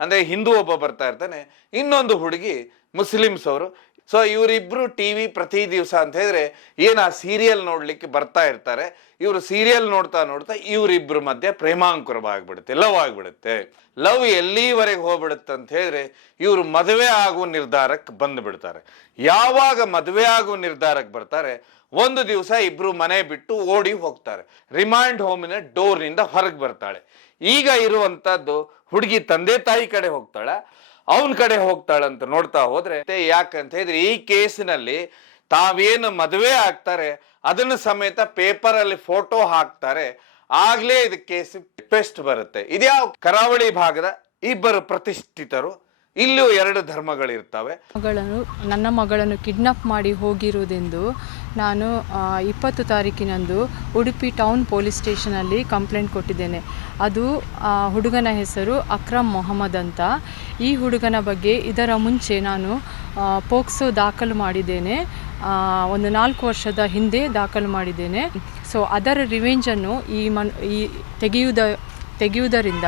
ಅಂದರೆ ಹಿಂದೂ ಒಬ್ಬ ಬರ್ತಾ ಇರ್ತಾನೆ, ಇನ್ನೊಂದು ಹುಡುಗಿ ಮುಸ್ಲಿಮ್ಸ್ ಅವರು. ಸೊ ಇವರಿಬ್ರು ಟಿವಿ ಪ್ರತಿ ದಿವಸ ಅಂತ ಹೇಳಿದ್ರೆ ಏನು ಆ ಸೀರಿಯಲ್ ನೋಡ್ಲಿಕ್ಕೆ ಬರ್ತಾ ಇರ್ತಾರೆ. ಇವರು ಸೀರಿಯಲ್ ನೋಡ್ತಾ ನೋಡ್ತಾ ಇವರಿಬ್ರು ಮಧ್ಯೆ ಪ್ರೇಮಾಂಕುರವಾಗ್ಬಿಡುತ್ತೆ, ಲವ್ ಆಗ್ಬಿಡುತ್ತೆ. ಲವ್ ಎಲ್ಲಿವರೆಗೆ ಹೋಗ್ಬಿಡುತ್ತೆ ಅಂತ ಹೇಳಿದ್ರೆ ಇವರು ಮದುವೆ ಆಗುವ ನಿರ್ಧಾರಕ್ಕೆ ಬಂದ್ಬಿಡ್ತಾರೆ. ಯಾವಾಗ ಮದುವೆ ಆಗುವ ನಿರ್ಧಾರಕ್ಕೆ ಬರ್ತಾರೆ, ಒಂದು ದಿವಸ ಇಬ್ರು ಮನೆ ಬಿಟ್ಟು ಓಡಿ ಹೋಗ್ತಾರೆ. ರಿಮಾಂಡ್ ಹೋಮಿನ ಡೋರ್ನಿಂದ ಹೊರಗೆ ಬರ್ತಾಳೆ. ಈಗ ಇರುವಂತದ್ದು ಹುಡುಗಿ ತಂದೆ ತಾಯಿ ಕಡೆ ಹೋಗ್ತಾಳ, ಅವನ ಕಡೆ ಹೋಗ್ತಾಳಂತ ನೋಡ್ತಾ ಹೋದ್ರೆ ಯಾಕಂತ ಹೇಳಿದ್ರೆ ಈ ಕೇಸಿನಲ್ಲಿ ತಾವೇನು ಮದುವೆ ಆಗ್ತಾರೆ ಅದನ್ನು ಸಮೇತ ಪೇಪರ್ ಅಲ್ಲಿ ಫೋಟೋ ಹಾಕ್ತಾರೆ. ಆಗ್ಲೇ ಇದು ಕೇಸ್ ಟ್ವಿಸ್ಟ್ ಬರುತ್ತೆ. ಇದ್ಯಾವ ಕರಾವಳಿ ಭಾಗದ ಇಬ್ಬರು ಪ್ರತಿಷ್ಠಿತರು, ಇಲ್ಲೂ ಎರಡು ಧರ್ಮಗಳಿರ್ತವೆ. ನನ್ನ ಮಗಳನ್ನು ಕಿಡ್ನಾಪ್ ಮಾಡಿ ಹೋಗಿರುವುದೆಂದು ನಾನು 20 ತಾರೀಕಿನಂದು ಉಡುಪಿ ಟೌನ್ ಪೊಲೀಸ್ ಸ್ಟೇಷನಲ್ಲಿ ಕಂಪ್ಲೇಂಟ್ ಕೊಟ್ಟಿದ್ದೇನೆ. ಅದು ಹುಡುಗನ ಹೆಸರು ಅಕ್ರಮ್ ಮೊಹಮ್ಮದ್ ಅಂತ. ಈ ಹುಡುಗನ ಬಗ್ಗೆ ಇದರ ಮುಂಚೆ ನಾನು ಪೋಕ್ಸೋ ದಾಖಲು ಮಾಡಿದ್ದೇನೆ, ಒಂದು 4 ವರ್ಷದ ಹಿಂದೆ ದಾಖಲು ಮಾಡಿದ್ದೇನೆ. ಸೊ ಅದರ ರಿವೆಂಜನ್ನು ಈ ತೆಗೆಯುವುದರಿಂದ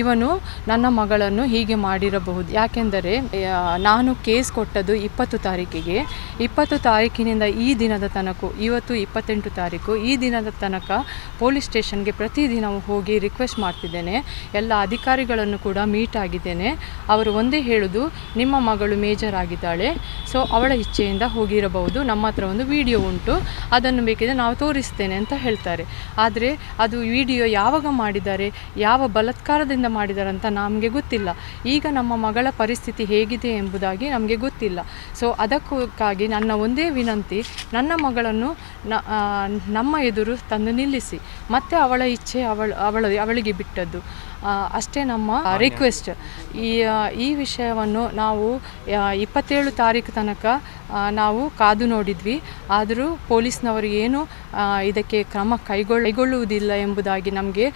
ಇವನು ನನ್ನ ಮಗಳನ್ನು ಹೀಗೆ ಮಾಡಿರಬಹುದು. ಯಾಕೆಂದರೆ ನಾನು ಕೇಸ್ ಕೊಟ್ಟದ್ದು 20 ತಾರೀಕಿಗೆ. 20 ತಾರೀಕಿನಿಂದ ಈ ದಿನದ ತನಕ, ಇವತ್ತು 28 ತಾರೀಕು, ಈ ದಿನದ ತನಕ ಪೊಲೀಸ್ ಸ್ಟೇಷನ್ಗೆ ಪ್ರತಿದಿನವೂ ಹೋಗಿ ರಿಕ್ವೆಸ್ಟ್ ಮಾಡ್ತಿದ್ದೇನೆ. ಎಲ್ಲ ಅಧಿಕಾರಿಗಳನ್ನು ಕೂಡ ಮೀಟ್ ಆಗಿದ್ದೇನೆ. ಅವರು ಒಂದೇ ಹೇಳೋದು, ನಿಮ್ಮ ಮಗಳು ಮೇಜರ್ ಆಗಿದ್ದಾಳೆ, ಸೊ ಅವಳ ಇಚ್ಛೆಯಿಂದ ಹೋಗಿರಬಹುದು, ನಮ್ಮ ಹತ್ರ ಒಂದು ವಿಡಿಯೋ ಉಂಟು, ಅದನ್ನು ಬೇಕಿದ್ರೆ ನಾವು ತೋರಿಸ್ತೇನೆ ಅಂತ ಹೇಳ್ತಾರೆ. ಆದರೆ ಅದು ವಿಡಿಯೋ ಯಾವಾಗ ಮಾಡಿದ್ದಾರೆ, ಯಾವ ಬಲಾತ್ಕಾರದಿಂದ ಮಾಡಿದ್ದಾರೆ ಅಂತ ನಮಗೆ ಗೊತ್ತಿಲ್ಲ. ಈಗ ನಮ್ಮ ಮಗಳ ಪರಿಸ್ಥಿತಿ ಹೇಗಿದೆ ಎಂಬುದಾಗಿ ನಮಗೆ ಗೊತ್ತಿಲ್ಲ. ಸೊ ಅದಕ್ಕಾಗಿ ನನ್ನ ಒಂದೇ ವಿನಂತಿ, ನನ್ನ ಮಗಳನ್ನು ನಮ್ಮ ಎದುರು ತಂದು ನಿಲ್ಲಿಸಿ, ಮತ್ತೆ ಅವಳ ಇಚ್ಛೆ ಅವಳಿಗೆ ಬಿಟ್ಟದ್ದು ಅಷ್ಟೇ ನಮ್ಮ ರಿಕ್ವೆಸ್ಟ್. ಈ ವಿಷಯವನ್ನು ನಾವು 27 ತಾರೀಕು ತನಕ ನಾವು ಕಾದು ನೋಡಿದ್ವಿ. ಆದರೂ ಪೊಲೀಸ್ನವರು ಏನು ಇದಕ್ಕೆ ಕ್ರಮ ಕೈಗೊಳ್ಳುವುದಿಲ್ಲ ಎಂಬುದಾಗಿ ನಮಗೆ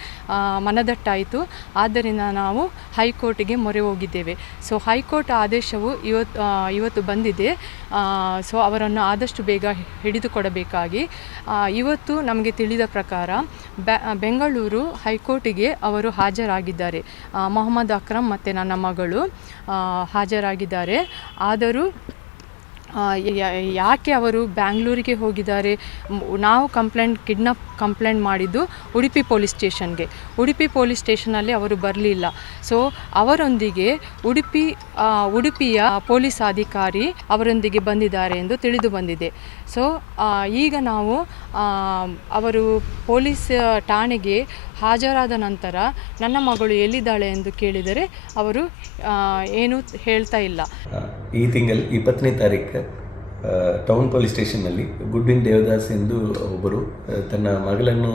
ಮನದಟ್ಟಾಯಿತು. ಆದ್ದರಿಂದ ನಾವು ಹೈಕೋರ್ಟಿಗೆ ಮೊರೆ ಹೋಗಿದ್ದೇವೆ. ಸೊ ಹೈಕೋರ್ಟ್ ಆದೇಶವು ಇವತ್ತು ಬಂದಿದೆ. ಸೊ ಅವರನ್ನು ಆದಷ್ಟು ಬೇಗ ಹಿಡಿದುಕೊಡಬೇಕಾಗಿ ಇವತ್ತು ನಮಗೆ ತಿಳಿದ ಪ್ರಕಾರ ಬೆಂಗಳೂರು ಹೈಕೋರ್ಟಿಗೆ ಅವರು ಹಾಜರಾಗಿದ್ದಾರೆ. ಮೊಹಮ್ಮದ್ ಅಕ್ರಮ್ ಮತ್ತು ನನ್ನ ಮಗಳು ಹಾಜರಾಗಿದ್ದಾರೆ. ಆದರೂ ಯಾಕೆ ಅವರು ಬ್ಯಾಂಗ್ಳೂರಿಗೆ ಹೋಗಿದ್ದಾರೆ? ನಾವು ಕಿಡ್ನಾಪ್ ಕಂಪ್ಲೇಂಟ್ ಮಾಡಿದ್ದು ಉಡುಪಿ ಪೊಲೀಸ್ ಸ್ಟೇಷನ್ಗೆ. ಉಡುಪಿ ಪೊಲೀಸ್ ಸ್ಟೇಷನಲ್ಲಿ ಅವರು ಬರಲಿಲ್ಲ. ಸೊ ಅವರೊಂದಿಗೆ ಉಡುಪಿಯ ಪೊಲೀಸ್ ಅಧಿಕಾರಿ ಅವರೊಂದಿಗೆ ಬಂದಿದ್ದಾರೆ ಎಂದು ತಿಳಿದು ಬಂದಿದೆ. ಸೊ ಈಗ ನಾವು ಅವರು ಪೊಲೀಸ್ ಠಾಣೆಗೆ ಹಾಜರಾದ ನಂತರ ನನ್ನ ಮಗಳು ಎಲ್ಲಿದ್ದಾಳೆ ಎಂದು ಕೇಳಿದರೆ ಅವರು ಏನೂ ಹೇಳ್ತಾ ಇಲ್ಲ. ಈ ತಿಂಗಳು 20ನೇ ತಾರೀಕು ಟೌನ್ ಪೊಲೀಸ್ ಸ್ಟೇಷನ್ನಲ್ಲಿ ಗುಡ್ವಿನ್ ದೇವದಾಸ್ ಎಂದು ಒಬ್ಬರು ತನ್ನ ಮಗಳನ್ನು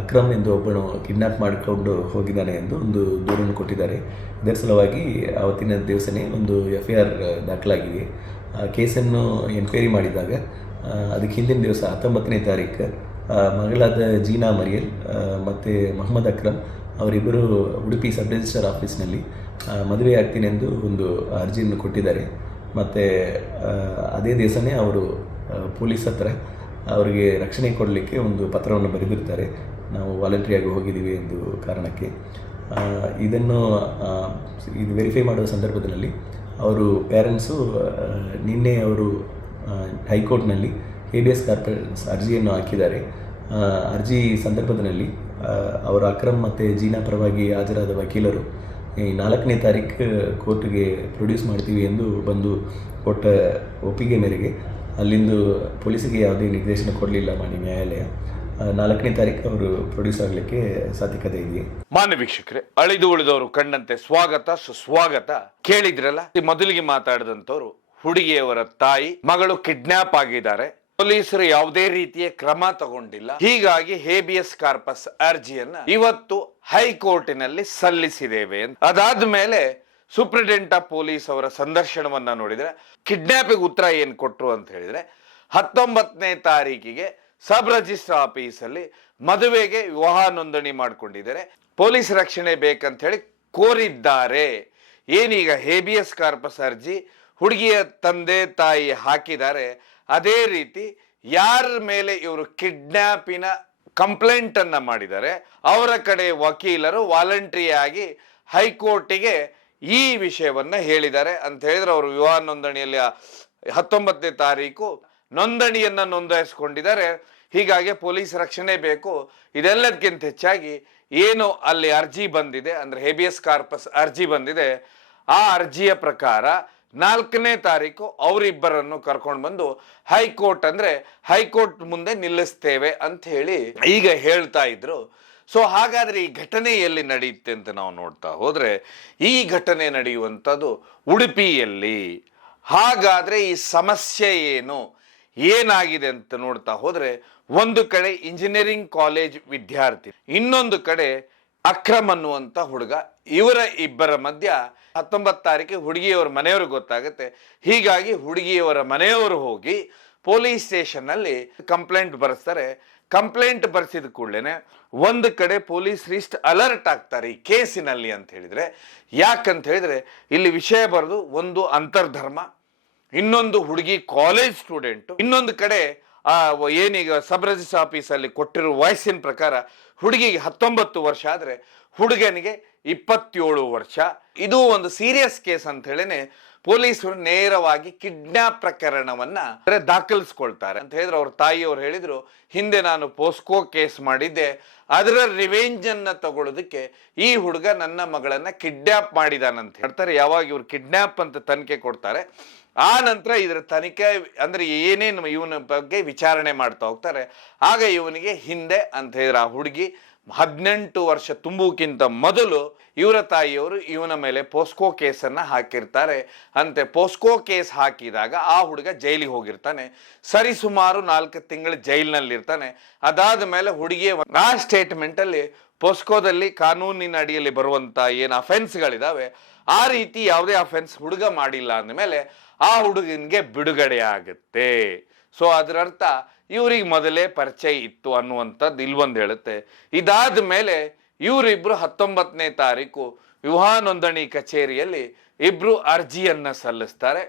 ಅಕ್ರಮ್ ಎಂದು ಒಬ್ಬನು ಕಿಡ್ನಾಪ್ ಮಾಡಿಕೊಂಡು ಹೋಗಿದ್ದಾನೆ ಎಂದು ಒಂದು ದೂರನ್ನು ಕೊಟ್ಟಿದ್ದಾರೆ. ಇದರ ಸಲುವಾಗಿ ಆವತ್ತಿನ ದಿವಸನೇ ಒಂದು FIR ದಾಖಲಾಗಿದೆ. ಆ ಕೇಸನ್ನು ಎನ್ಕ್ವೈರಿ ಮಾಡಿದಾಗ ಅದಕ್ಕೆ ಹಿಂದಿನ ದಿವಸ 19ನೇ ತಾರೀಕು ಮಗಳಾದ ಜೀನಾ ಮರಿಯಲ್ ಮತ್ತು ಮೊಹಮ್ಮದ್ ಅಕ್ರಮ್ ಅವರಿಬ್ಬರು ಉಡುಪಿ ಸಬ್ ರಿಜಿಸ್ಟರ್ ಆಫೀಸ್ನಲ್ಲಿ ಮದುವೆ ಆಗ್ತೀನಿ ಎಂದು ಒಂದು ಅರ್ಜಿಯನ್ನು ಕೊಟ್ಟಿದ್ದಾರೆ. ಮತ್ತು ಅದೇ ದಿವಸನೇ ಅವರು ಪೊಲೀಸ್ ಹತ್ರ ಅವರಿಗೆ ರಕ್ಷಣೆ ಕೊಡಲಿಕ್ಕೆ ಒಂದು ಪತ್ರವನ್ನು ಬರೆದಿರ್ತಾರೆ. ನಾವು ವಾಲಂಟ್ರಿಯಾಗಿ ಹೋಗಿದ್ದೀವಿ ಎಂದು ಕಾರಣಕ್ಕೆ. ಇದು ವೆರಿಫೈ ಮಾಡುವ ಸಂದರ್ಭದಲ್ಲಿ ಅವರು ಪೇರೆಂಟ್ಸು ನಿನ್ನೆ ಅವರು ಹೈಕೋರ್ಟ್ನಲ್ಲಿ ಹೇಬಿಯಸ್ ಕಾರ್ಪಸ್ ಅರ್ಜಿಯನ್ನು ಹಾಕಿದ್ದಾರೆ. ಅರ್ಜಿ ಸಂದರ್ಭದಲ್ಲಿ ಅವರು ಅಕ್ರಮ್ ಮತ್ತು ಜೀನಾ ಪರವಾಗಿ ಹಾಜರಾದ ವಕೀಲರು ಈ 4ನೇ ತಾರೀಕು ಕೋರ್ಟ್ಗೆ ಪ್ರೊಡ್ಯೂಸ್ ಮಾಡ್ತೀವಿ ಎಂದು ಬಂದು ಕೊಟ್ಟ ಒಪ್ಪಿಗೆ ಮೇರೆಗೆ ಅಲ್ಲಿಂದು ಪೊಲೀಸಿಗೆ ಯಾವುದೇ ನಿರ್ದೇಶನ ಕೊಡಲಿಲ್ಲ ನ್ಯಾಯಾಲಯ. 4ನೇ ತಾರೀಕು ಅವರು ಪ್ರೊಡ್ಯೂಸ್ ಆಗಲಿಕ್ಕೆ ಸಾಧ್ಯತೆ ಇದೆ. ಮಾನ್ಯ ವೀಕ್ಷಕರೇ, ಅಳಿದು ಉಳಿದವರು ಕಂಡಂತೆ ಸ್ವಾಗತ ಸುಸ್ವಾಗತ. ಕೇಳಿದ್ರಲ್ಲ, ಮೊದಲಿಗೆ ಮಾತಾಡಿದಂಥವ್ರು ಹುಡುಗಿಯವರ ತಾಯಿ. ಮಗಳು ಕಿಡ್ನಾಪ್ ಆಗಿದ್ದಾರೆ, ಪೊಲೀಸರು ಯಾವುದೇ ರೀತಿಯ ಕ್ರಮ ತಗೊಂಡಿಲ್ಲ. ಹೀಗಾಗಿ ಹೇಬಿಯಸ್ ಕಾರ್ಪಸ್ ಅರ್ಜಿಯನ್ನ ಇವತ್ತು ಹೈಕೋರ್ಟಿನಲ್ಲಿ ಸಲ್ಲಿಸಿದ್ದೇವೆ ಅಂತ. ಅದಾದ್ಮೇಲೆ ಸೂಪ್ರಿಟೆಂಡೆಂಟ್ ಆಫ್ ಪೊಲೀಸ್ ಅವರ ಸಂದರ್ಶನವನ್ನ ನೋಡಿದ್ರೆ ಕಿಡ್ನಾಪಿಗೆ ಉತ್ತರ ಏನ್ ಕೊಟ್ರು ಅಂತ ಹೇಳಿದ್ರೆ 19ನೇ ತಾರೀಕಿಗೆ ಸಬ್ ರಿಜಿಸ್ಟರ್ ಆಫೀಸಲ್ಲಿ ಮದುವೆಗೆ ವಿವಾಹ ನೋಂದಣಿ ಮಾಡಿಕೊಂಡಿದ್ದಾರೆ. ಪೊಲೀಸ್ ರಕ್ಷಣೆ ಬೇಕಂತ ಹೇಳಿ ಕೋರಿದ್ದಾರೆ. ಏನೀಗ ಹೇಬಿಯಸ್ ಕಾರ್ಪಸ್ ಅರ್ಜಿ ಹುಡುಗಿಯ ತಂದೆ ತಾಯಿ ಹಾಕಿದ್ದಾರೆ. ಅದೇ ರೀತಿ ಯಾರ ಮೇಲೆ ಇವರು ಕಿಡ್ನಾಪಿನ ಕಂಪ್ಲೇಂಟ್ ಅನ್ನ ಮಾಡಿದ್ದಾರೆ ಅವರ ಕಡೆ ವಕೀಲರು ವಾಲಂಟ್ರಿಯಾಗಿ ಹೈಕೋರ್ಟಿಗೆ ಈ ವಿಷಯವನ್ನ ಹೇಳಿದ್ದಾರೆ ಅಂತ ಹೇಳಿದ್ರೆ ಅವರು ವಿವಾಹ ನೋಂದಣಿಯಲ್ಲಿ 19ನೇ ತಾರೀಕು ನೋಂದಣಿಯನ್ನ ನೋಂದಾಯಿಸಿಕೊಂಡಿದ್ದಾರೆ. ಹೀಗಾಗಿ ಪೊಲೀಸ್ ರಕ್ಷಣೆ ಬೇಕು. ಇದೆಲ್ಲದಕ್ಕಿಂತ ಹೆಚ್ಚಾಗಿ ಏನು ಅಲ್ಲಿ ಅರ್ಜಿ ಬಂದಿದೆ ಅಂದ್ರೆ ಹೇಬಿಯಸ್ ಕಾರ್ಪಸ್ ಅರ್ಜಿ ಬಂದಿದೆ, ಆ ಅರ್ಜಿಯ ಪ್ರಕಾರ 4ನೇ ತಾರೀಕು ಅವರಿಬ್ಬರನ್ನು ಕರ್ಕೊಂಡು ಬಂದು ಹೈಕೋರ್ಟ್ ಮುಂದೆ ನಿಲ್ಲಿಸ್ತೇವೆ ಅಂತ ಹೇಳಿ ಈಗ ಹೇಳ್ತಾ ಇದ್ರು. ಸೊ ಹಾಗಾದ್ರೆ ಈ ಘಟನೆ ಎಲ್ಲಿ ನಡೆಯುತ್ತೆ ಅಂತ ನಾವು ನೋಡ್ತಾ ಹೋದ್ರೆ ಈ ಘಟನೆ ನಡೆಯುವಂಥದ್ದು ಉಡುಪಿಯಲ್ಲಿ. ಹಾಗಾದ್ರೆ ಈ ಸಮಸ್ಯೆ ಏನಾಗಿದೆ ಅಂತ ನೋಡ್ತಾ ಹೋದ್ರೆ ಒಂದು ಕಡೆ ಇಂಜಿನಿಯರಿಂಗ್ ಕಾಲೇಜ್ ವಿದ್ಯಾರ್ಥಿ, ಇನ್ನೊಂದು ಕಡೆ ಅಕ್ರಮ್ ಅನ್ನುವಂಥ ಹುಡುಗ. ಇವರ ಇಬ್ಬರ ಮಧ್ಯ 19 ತಾರೀಕಿಗೆ ಹುಡುಗಿಯವರ ಮನೆಯವರು ಗೊತ್ತಾಗುತ್ತೆ. ಹೀಗಾಗಿ ಹುಡುಗಿಯವರ ಮನೆಯವರು ಹೋಗಿ ಪೊಲೀಸ್ ಸ್ಟೇಷನ್ನಲ್ಲಿ ಕಂಪ್ಲೇಂಟ್ ಬರೆಸ್ತಾರೆ. ಕಂಪ್ಲೇಂಟ್ ಬರೆಸಿದ ಕೂಡಲೇ ಒಂದು ಕಡೆ ಪೊಲೀಸರು ಅಲರ್ಟ್ ಆಗ್ತಾರೆ ಈ ಕೇಸಿನಲ್ಲಿ ಅಂತ ಹೇಳಿದ್ರೆ. ಯಾಕಂತ ಹೇಳಿದ್ರೆ ಇಲ್ಲಿ ವಿಷಯ ಬರೋದು ಒಂದು ಅಂತರ್ಧರ್ಮ, ಇನ್ನೊಂದು ಹುಡುಗಿ ಕಾಲೇಜ್ ಸ್ಟೂಡೆಂಟ್, ಇನ್ನೊಂದು ಕಡೆ ಏನೀಗ ಸಬ್ ರಿಜಿಸ್ಟರ್ ಆಫೀಸಲ್ಲಿ ಕೊಟ್ಟಿರೋ ವಯಸ್ಸಿನ ಪ್ರಕಾರ ಹುಡುಗಿಗೆ 19 ವರ್ಷ ಆದ್ರೆ ಹುಡುಗನಿಗೆ 27 ವರ್ಷ. ಇದು ಒಂದು ಸೀರಿಯಸ್ ಕೇಸ್ ಅಂತ ಹೇಳಿನೇ ಪೊಲೀಸರು ನೇರವಾಗಿ ಕಿಡ್ನಾಪ್ ಪ್ರಕರಣವನ್ನ ದಾಖಲಿಸ್ಕೊಳ್ತಾರೆ ಅಂತ ಹೇಳಿದ್ರೆ ಅವ್ರ ತಾಯಿಯವರು ಹೇಳಿದ್ರು, ಹಿಂದೆ ನಾನು ಪೋಸ್ಕೋ ಕೇಸ್ ಮಾಡಿದ್ದೆ, ಅದರ ರಿವೆಂಜ್ ಅನ್ನ ತಗೊಳ್ಳೋದಕ್ಕೆ ಈ ಹುಡುಗ ನನ್ನ ಮಗಳನ್ನ ಕಿಡ್ನಾಪ್ ಮಾಡಿದಾನಂತ ಹೇಳ್ತಾರೆ. ಯಾವಾಗ ಇವ್ರು ಕಿಡ್ನಾಪ್ ಅಂತ ತನಿಖೆ ಕೊಡ್ತಾರೆ, ಆ ನಂತರ ಇದರ ತನಿಖೆ ಅಂದ್ರೆ ಏನೇನು ಇವನ ಬಗ್ಗೆ ವಿಚಾರಣೆ ಮಾಡ್ತಾ ಹೋಗ್ತಾರೆ. ಆಗ ಇವನಿಗೆ ಹಿಂದೆ ಅಂತ ಹೇಳಿದ್ರೆ ಆ ಹುಡುಗಿ 18 ವರ್ಷ ತುಂಬುವುಕ್ಕಿಂತ ಮೊದಲು ಇವರ ತಾಯಿಯವರು ಇವನ ಮೇಲೆ ಪೋಸ್ಕೋ ಕೇಸನ್ನ ಹಾಕಿರ್ತಾರೆ ಅಂತೆ. ಪೋಸ್ಕೋ ಕೇಸ್ ಹಾಕಿದಾಗ ಆ ಹುಡುಗ ಜೈಲಿಗೆ ಹೋಗಿರ್ತಾನೆ, ಸರಿಸುಮಾರು 4 ತಿಂಗಳು ಜೈಲಿನಲ್ಲಿರ್ತಾನೆ. ಅದಾದ ಮೇಲೆ ಹುಡುಗಿಯ ಆ ಸ್ಟೇಟ್ಮೆಂಟ್ ಅಲ್ಲಿ ಪೋಸ್ಕೋದಲ್ಲಿ ಕಾನೂನಿನ ಅಡಿಯಲ್ಲಿ ಬರುವಂತ ಏನು ಅಫೆನ್ಸ್ಗಳಿದಾವೆ ಆ ರೀತಿ ಯಾವುದೇ ಅಫೆನ್ಸ್ ಹುಡುಗ ಮಾಡಿಲ್ಲ ಅಂದಮೇಲೆ ಆ ಹುಡುಗನಿಗೆ ಬಿಡುಗಡೆ ಆಗುತ್ತೆ. ಸೊ ಅದರ ಅರ್ಥ ಇವ್ರಿಗೆ ಮೊದಲೇ ಪರಿಚಯ ಇತ್ತು ಅನ್ನುವಂಥದ್ದು ಇಲ್ವೊಂದು ಹೇಳುತ್ತೆ. ಇದಾದ ಮೇಲೆ ಇವರಿಬ್ರು 19ನೇ ತಾರೀಕು ವಿವಾಹ ನೋಂದಣಿ ಕಚೇರಿಯಲ್ಲಿ ಇಬ್ರು ಅರ್ಜಿಯನ್ನ ಸಲ್ಲಿಸ್ತಾರೆ.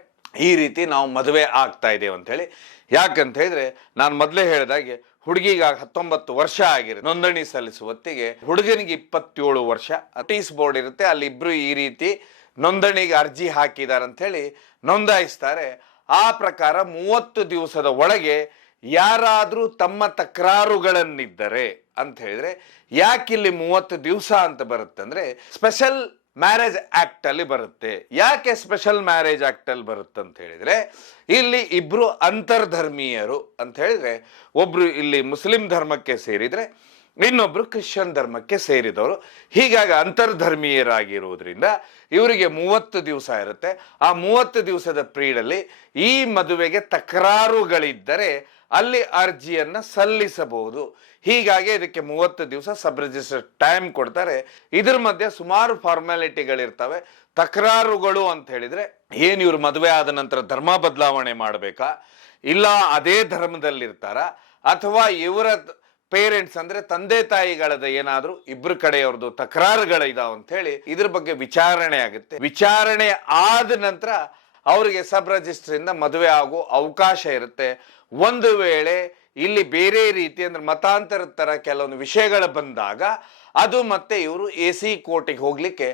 ಈ ರೀತಿ ನಾವು ಮದುವೆ ಆಗ್ತಾ ಇದ್ದೇವೆ ಅಂತ ಹೇಳಿ. ಯಾಕಂತ ಹೇಳಿದ್ರೆ ನಾನು ಮೊದಲೇ ಹೇಳಿದಾಗೆ ಹುಡುಗಿಗೆ 19 ವರ್ಷ ಆಗಿದೆ, ನೋಂದಣಿ ಸಲ್ಲಿಸುವತ್ತಿಗೆ ಹುಡುಗನಿಗೆ 27 ವರ್ಷ. ನೋಟಿಸ್ ಬೋರ್ಡ್ ಇರುತ್ತೆ, ಅಲ್ಲಿ ಇಬ್ರು ಈ ರೀತಿ ನೋಂದಣಿಗೆ ಅರ್ಜಿ ಹಾಕಿದ್ದಾರೆ ಅಂತ ಹೇಳಿ ನೋಂದಾಯಿಸ್ತಾರೆ. ಆ ಪ್ರಕಾರ 30 ದಿವಸದ ಒಳಗೆ ಯಾರಾದ್ರೂ ತಮ್ಮ ತಕರಾರುಗಳನ್ನಿದ್ದರೆ ಅಂತ ಹೇಳಿದ್ರೆ, ಯಾಕಿಲ್ಲಿ 30 ದಿವಸ ಅಂತ ಬರುತ್ತೆ ಅಂದ್ರೆ ಸ್ಪೆಷಲ್ ಮ್ಯಾರೇಜ್ ಆಕ್ಟ್ ಅಲ್ಲಿ ಬರುತ್ತೆ. ಯಾಕೆ ಸ್ಪೆಷಲ್ ಮ್ಯಾರೇಜ್ ಆಕ್ಟ್ ಅಲ್ಲಿ ಬರುತ್ತೆ ಅಂತ ಹೇಳಿದ್ರೆ, ಇಲ್ಲಿ ಇಬ್ರು ಅಂತರ್ಧರ್ಮೀಯರು ಅಂತ ಹೇಳಿದ್ರೆ ಒಬ್ರು ಇಲ್ಲಿ ಮುಸ್ಲಿಂ ಧರ್ಮಕ್ಕೆ ಸೇರಿದ್ರೆ ಇನ್ನೊಬ್ರು ಕ್ರಿಶ್ಚಿಯನ್ ಧರ್ಮಕ್ಕೆ ಸೇರಿದವರು. ಹೀಗಾಗಿ ಅಂತರ್ಧರ್ಮೀಯರಾಗಿರುವುದರಿಂದ ಇವರಿಗೆ 30 ದಿವಸ ಇರುತ್ತೆ. ಆ 30 ದಿವಸದ ಪೀರಿಯಡ್ ಅಲ್ಲಿ ಈ ಮದುವೆಗೆ ತಕರಾರುಗಳಿದ್ದರೆ ಅಲ್ಲಿ ಅರ್ಜಿಯನ್ನ ಸಲ್ಲಿಸಬಹುದು. ಹೀಗಾಗಿ ಇದಕ್ಕೆ 30 ದಿವಸ ಸಬ್ ರಿಜಿಸ್ಟರ್ ಟೈಮ್ ಕೊಡ್ತಾರೆ. ಇದ್ರ ಮಧ್ಯೆ ಸುಮಾರು ಫಾರ್ಮ್ಯಾಲಿಟಿಗಳಿರ್ತವೆ. ತಕರಾರುಗಳು ಅಂತ ಹೇಳಿದ್ರೆ ಏನು ಇವ್ರು ಮದುವೆ ಆದ ನಂತರ ಧರ್ಮ ಬದಲಾವಣೆ ಮಾಡಬೇಕಾ, ಇಲ್ಲ ಅದೇ ಧರ್ಮದಲ್ಲಿರ್ತಾರ, ಅಥವಾ ಇವರ ಪೇರೆಂಟ್ಸ್ ಅಂದ್ರೆ ತಂದೆ ತಾಯಿಗಳದ ಏನಾದ್ರೂ ಇಬ್ರು ಕಡೆಯವ್ರದ್ದು ತಕರಾರುಗಳಿದಾವ ಅಂತ ಹೇಳಿ ಇದ್ರ ಬಗ್ಗೆ ವಿಚಾರಣೆ ಆಗುತ್ತೆ. ವಿಚಾರಣೆ ಆದ ನಂತರ ಅವರಿಗೆ ಸಬ್ ರಿಜಿಸ್ಟರ್ ಇಂದ ಮದುವೆ ಆಗೋ ಅವಕಾಶ ಇರುತ್ತೆ. ಒಂದು ವೇಳೆ ಇಲ್ಲಿ ಬೇರೆ ರೀತಿ ಅಂದ್ರೆ ಮತಾಂತರದ ತರ ಕೆಲವೊಂದು ವಿಷಯಗಳು ಬಂದಾಗ ಅದು ಮತ್ತೆ ಇವರು AC ಕೋರ್ಟಿಗೆ ಹೋಗ್ಲಿಕ್ಕೆ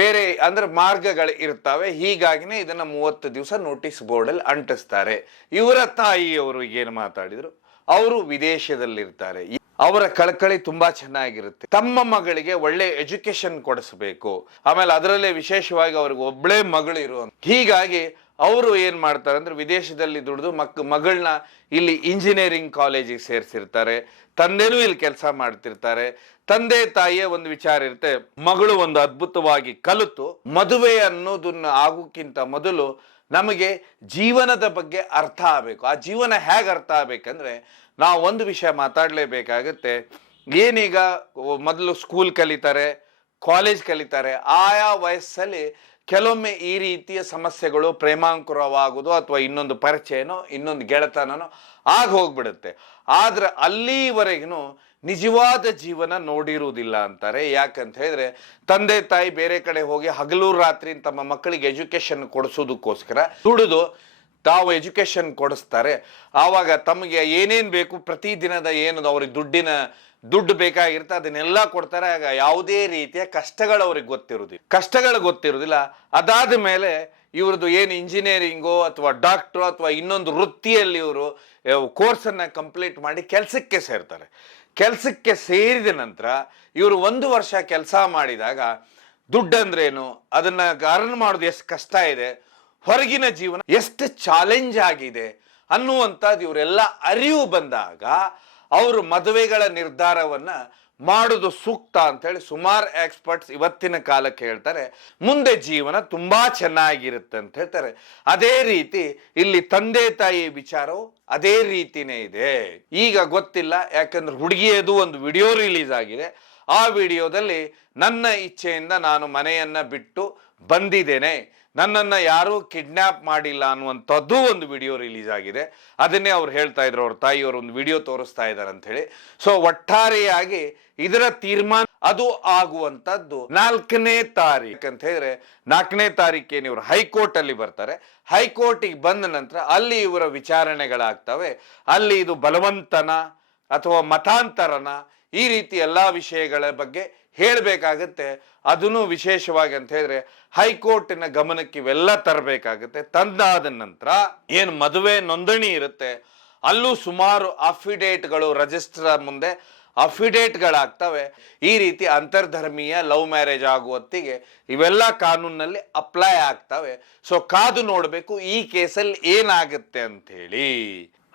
ಬೇರೆ ಅಂದ್ರೆ ಮಾರ್ಗಗಳು ಇರ್ತವೆ. ಹೀಗಾಗಿನೇ ಇದನ್ನ 30 ದಿವಸ ನೋಟಿಸ್ ಬೋರ್ಡ್ ಅಲ್ಲಿ ಅಂಟಿಸ್ತಾರೆ. ಇವರ ತಾಯಿಯವರು ಏನು ಮಾತಾಡಿದ್ರು, ಅವರು ವಿದೇಶದಲ್ಲಿರ್ತಾರೆ, ಅವರ ಕಳಕಳಿ ತುಂಬಾ ಚೆನ್ನಾಗಿರುತ್ತೆ. ತಮ್ಮ ಮಗಳಿಗೆ ಒಳ್ಳೆ ಎಜುಕೇಶನ್ ಕೊಡಿಸ್ಬೇಕು, ಆಮೇಲೆ ಅದರಲ್ಲೇ ವಿಶೇಷವಾಗಿ ಅವ್ರಿಗೆ ಒಬ್ಬಳೇ ಮಗಳು ಇರುವಂತ. ಹೀಗಾಗಿ ಅವರು ಏನ್ ಮಾಡ್ತಾರೆ ಅಂದ್ರೆ ವಿದೇಶದಲ್ಲಿ ದುಡಿದು ಮಗಳನ್ನ ಇಲ್ಲಿ ಇಂಜಿನಿಯರಿಂಗ್ ಕಾಲೇಜಿಗೆ ಸೇರಿಸಿರ್ತಾರೆ. ತಂದೆನೂ ಇಲ್ಲಿ ಕೆಲಸ ಮಾಡ್ತಿರ್ತಾರೆ. ತಂದೆ ತಾಯಿಯ ಒಂದು ವಿಚಾರ ಇರುತ್ತೆ, ಮಗಳು ಒಂದು ಅದ್ಭುತವಾಗಿ ಕಲಿತು ಮದುವೆ ಅನ್ನೋದನ್ನ ಆಗೋಕ್ಕಿಂತ ಮೊದಲು ನಮಗೆ ಜೀವನದ ಬಗ್ಗೆ ಅರ್ಥ ಆಗಬೇಕು. ಆ ಜೀವನ ಹೇಗೆ ಅರ್ಥ ಆಗ್ಬೇಕಂದ್ರೆ ನಾವು ಒಂದು ವಿಷಯ ಮಾತಾಡಲೇಬೇಕಾಗತ್ತೆ. ಏನೀಗ ಮೊದಲು ಸ್ಕೂಲ್ ಕಲಿತಾರೆ, ಕಾಲೇಜ್ ಕಲಿತಾರೆ, ಆಯಾ ವಯಸ್ಸಲ್ಲಿ ಕೆಲವೊಮ್ಮೆ ಈ ರೀತಿಯ ಸಮಸ್ಯೆಗಳು ಪ್ರೇಮಾಂಕುರವಾಗುವುದು ಅಥವಾ ಇನ್ನೊಂದು ಪರಿಚಯನೋ ಇನ್ನೊಂದು ಗೆಳೆತನನೋ ಆಗ ಹೋಗ್ಬಿಡುತ್ತೆ. ಆದ್ರೆ ಅಲ್ಲಿವರೆಗೂ ನಿಜವಾದ ಜೀವನ ನೋಡಿರುವುದಿಲ್ಲ ಅಂತಾರೆ. ಯಾಕಂತ ಹೇಳಿದ್ರೆ ತಂದೆ ತಾಯಿ ಬೇರೆ ಕಡೆ ಹೋಗಿ ಹಗಲು ರಾತ್ರಿ ತಮ್ಮ ಮಕ್ಕಳಿಗೆ ಎಜುಕೇಶನ್ ಕೊಡಿಸೋದಕ್ಕೋಸ್ಕರ ದುಡಿದು ತಾವು ಎಜುಕೇಶನ್ ಕೊಡಿಸ್ತಾರೆ. ಆವಾಗ ತಮಗೆ ಏನೇನು ಬೇಕು ಪ್ರತಿದಿನದ ಏನದು ಅವ್ರಿಗೆ ದುಡ್ಡಿನ ದುಡ್ಡು ಬೇಕಾಗಿರುತ್ತೆ, ಅದನ್ನೆಲ್ಲ ಕೊಡ್ತಾರೆ. ಆಗ ಯಾವುದೇ ರೀತಿಯ ಕಷ್ಟಗಳು ಅವ್ರಿಗೆ ಗೊತ್ತಿರುವುದಿಲ್ಲ. ಅದಾದ ಮೇಲೆ ಇವ್ರದ್ದು ಏನು ಇಂಜಿನಿಯರಿಂಗೋ ಅಥವಾ ಡಾಕ್ಟ್ರೋ ಅಥವಾ ಇನ್ನೊಂದು ವೃತ್ತಿಯಲ್ಲಿ ಇವರು ಕೋರ್ಸನ್ನು ಕಂಪ್ಲೀಟ್ ಮಾಡಿ ಕೆಲಸಕ್ಕೆ ಸೇರ್ತಾರೆ. ಕೆಲಸಕ್ಕೆ ಸೇರಿದ ನಂತರ ಇವರು 1 ವರ್ಷ ಕೆಲಸ ಮಾಡಿದಾಗ ದುಡ್ಡಂದ್ರೇನು, ಅದನ್ನು ಅರ್ನ್ ಮಾಡೋದು ಎಷ್ಟು ಕಷ್ಟ ಇದೆ, ಹೊರಗಿನ ಜೀವನ ಎಷ್ಟು ಚಾಲೆಂಜ್ ಆಗಿದೆ ಅನ್ನುವಂಥದ್ದು ಇವರೆಲ್ಲ ಅರಿವು ಬಂದಾಗ ಅವರು ಮದುವೆಗಳ ನಿರ್ಧಾರವನ್ನು ಮಾಡೋದು ಸೂಕ್ತ ಅಂತೇಳಿ ಸುಮಾರು ಎಕ್ಸ್ಪರ್ಟ್ಸ್ ಇವತ್ತಿನ ಕಾಲಕ್ಕೆ ಹೇಳ್ತಾರೆ. ಮುಂದೆ ಜೀವನ ತುಂಬಾ ಚೆನ್ನಾಗಿರುತ್ತೆ ಅಂತ ಹೇಳ್ತಾರೆ. ಅದೇ ರೀತಿ ಇಲ್ಲಿ ತಂದೆ ತಾಯಿ ವಿಚಾರವು ಅದೇ ರೀತಿನೇ ಇದೆ. ಈಗ ಗೊತ್ತಿಲ್ಲ, ಯಾಕಂದ್ರೆ ಹುಡುಗಿಯದು ಒಂದು ವಿಡಿಯೋ ರಿಲೀಸ್ ಆಗಿದೆ. ಆ ವಿಡಿಯೋದಲ್ಲಿ ನನ್ನ ಇಚ್ಛೆಯಿಂದ ನಾನು ಮನೆಯನ್ನ ಬಿಟ್ಟು ಬಂದಿದ್ದೇನೆ, ನನ್ನನ್ನು ಯಾರೂ ಕಿಡ್ನ್ಯಾಪ್ ಮಾಡಿಲ್ಲ ಅನ್ನುವಂಥದ್ದು ಒಂದು ವಿಡಿಯೋ ರಿಲೀಸ್ ಆಗಿದೆ. ಅದನ್ನೇ ಅವ್ರು ಹೇಳ್ತಾ ಇದ್ರು, ಅವ್ರ ತಾಯಿಯವರು ಒಂದು ವಿಡಿಯೋ ತೋರಿಸ್ತಾ ಇದ್ದಾರೆ ಅಂತ ಹೇಳಿ. ಸೊ ಒಟ್ಟಾರೆಯಾಗಿ ಇದರ ತೀರ್ಮಾನ ಅದು ಆಗುವಂಥದ್ದು 4ನೇ ತಾರೀಕು ಅಂತ ಹೇಳಿದ್ರೆ 4ನೇ ತಾರೀಕೇನು ಇವರು ಹೈಕೋರ್ಟ್ ಅಲ್ಲಿ ಬರ್ತಾರೆ. ಹೈಕೋರ್ಟಿಗೆ ಬಂದ ನಂತರ ಅಲ್ಲಿ ಇವರ ವಿಚಾರಣೆಗಳಾಗ್ತವೆ. ಅಲ್ಲಿ ಇದು ಬಲವಂತನ ಅಥವಾ ಮತಾಂತರನ, ಈ ರೀತಿ ಎಲ್ಲ ವಿಷಯಗಳ ಬಗ್ಗೆ ಹೇಳಬೇಕಾಗತ್ತೆ. ಅದನ್ನು ವಿಶೇಷವಾಗಿ ಅಂತ ಹೇಳಿದ್ರೆ ಹೈಕೋರ್ಟಿನ ಗಮನಕ್ಕೆ ಇವೆಲ್ಲ ತರಬೇಕಾಗುತ್ತೆ. ತಂದಾದ ನಂತರ ಏನು ಮದುವೆ ನೋಂದಣಿ ಇರುತ್ತೆ ಅಲ್ಲೂ ಸುಮಾರು ಅಫಿಡೇಟ್ಗಳು ರಿಜಿಸ್ಟರ್ ಮುಂದೆ ಅಫಿಡೇಟ್ಗಳಾಗ್ತವೆ. ಈ ರೀತಿ ಅಂತರ್ಧರ್ಮೀಯ ಲವ್ ಮ್ಯಾರೇಜ್ ಆಗುವತ್ತಿಗೆ ಇವೆಲ್ಲ ಕಾನೂನಲ್ಲಿ ಅಪ್ಲೈ ಆಗ್ತವೆ. ಸೊ ಕಾದು ನೋಡಬೇಕು ಈ ಕೇಸಲ್ಲಿ ಏನಾಗುತ್ತೆ ಅಂತ ಹೇಳಿ.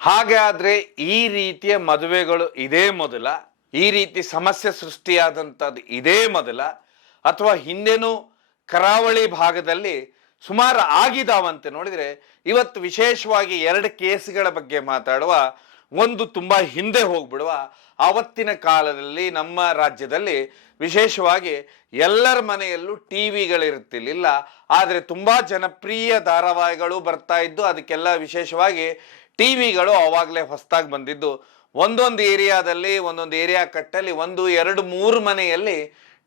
ಹಾಗಾದ್ರೆ ಈ ರೀತಿಯ ಮದುವೆಗಳು ಇದೇ ಮೊದಲ, ಈ ರೀತಿ ಸಮಸ್ಯೆ ಸೃಷ್ಟಿಯಾದಂಥದ್ದು ಇದೇ ಮೊದಲ, ಅಥವಾ ಹಿಂದೆನೂ ಕರಾವಳಿ ಭಾಗದಲ್ಲಿ ಸುಮಾರು ಆಗಿದಾವಂತೆ ನೋಡಿದರೆ ಇವತ್ತು ವಿಶೇಷವಾಗಿ 2 ಕೇಸ್ಗಳ ಬಗ್ಗೆ ಮಾತಾಡುವ. ಒಂದು ತುಂಬ ಹಿಂದೆ ಹೋಗ್ಬಿಡುವ. ಆವತ್ತಿನ ಕಾಲದಲ್ಲಿ ನಮ್ಮ ರಾಜ್ಯದಲ್ಲಿ ವಿಶೇಷವಾಗಿ ಎಲ್ಲರ ಮನೆಯಲ್ಲೂ ಟಿವಿಗಳಿರ್ತಿರ್ಲಿಲ್ಲ. ಆದರೆ ತುಂಬ ಜನಪ್ರಿಯ ಧಾರಾವಾಹಿಗಳು ಬರ್ತಾ ಇದ್ದು, ಅದಕ್ಕೆಲ್ಲ ವಿಶೇಷವಾಗಿ ಟಿವಿಗಳು ಆವಾಗಲೇ ಹೊಸದಾಗಿ ಬಂದಿದ್ದು. ಒಂದೊಂದು ಏರಿಯಾದಲ್ಲಿ ಒಂದೊಂದು ಏರಿಯಾ ಕಟ್ಟಲ್ಲಿ 1, 2, 3 ಮನೆಯಲ್ಲಿ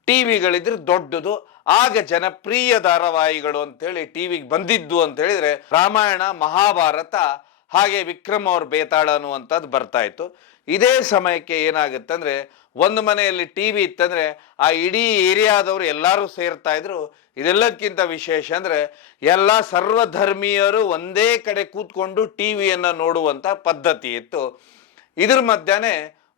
ಟಿವಿಗಳಿದ್ರೆ ದೊಡ್ಡದು. ಆಗ ಜನಪ್ರಿಯ ಧಾರಾವಾಹಿಗಳು ಅಂತೇಳಿ ಟಿವಿಗೆ ಬಂದಿದ್ದು ಅಂತ ಹೇಳಿದ್ರೆ ರಾಮಾಯಣ, ಮಹಾಭಾರತ, ಹಾಗೆ ವಿಕ್ರಮ್ ಅವ್ರ ಬೇತಾಳ ಅನ್ನುವಂಥದ್ದು ಬರ್ತಾ ಇತ್ತು. ಇದೇ ಸಮಯಕ್ಕೆ ಏನಾಗುತ್ತೆ ಅಂದ್ರೆ ಒಂದು ಮನೆಯಲ್ಲಿ ಟಿವಿ ಇತ್ತಂದ್ರೆ ಆ ಇಡೀ ಏರಿಯಾದವರು ಎಲ್ಲರೂ ಸೇರ್ತಾ ಇದ್ರು. ಇದೆಲ್ಲಕ್ಕಿಂತ ವಿಶೇಷ ಅಂದ್ರೆ ಎಲ್ಲ ಸರ್ವಧರ್ಮೀಯರು ಒಂದೇ ಕಡೆ ಕೂತ್ಕೊಂಡು ಟಿವಿಯನ್ನು ನೋಡುವಂತ ಪದ್ಧತಿ ಇತ್ತು. ಇದ್ರ ಮಧ್ಯಾಹ್ನ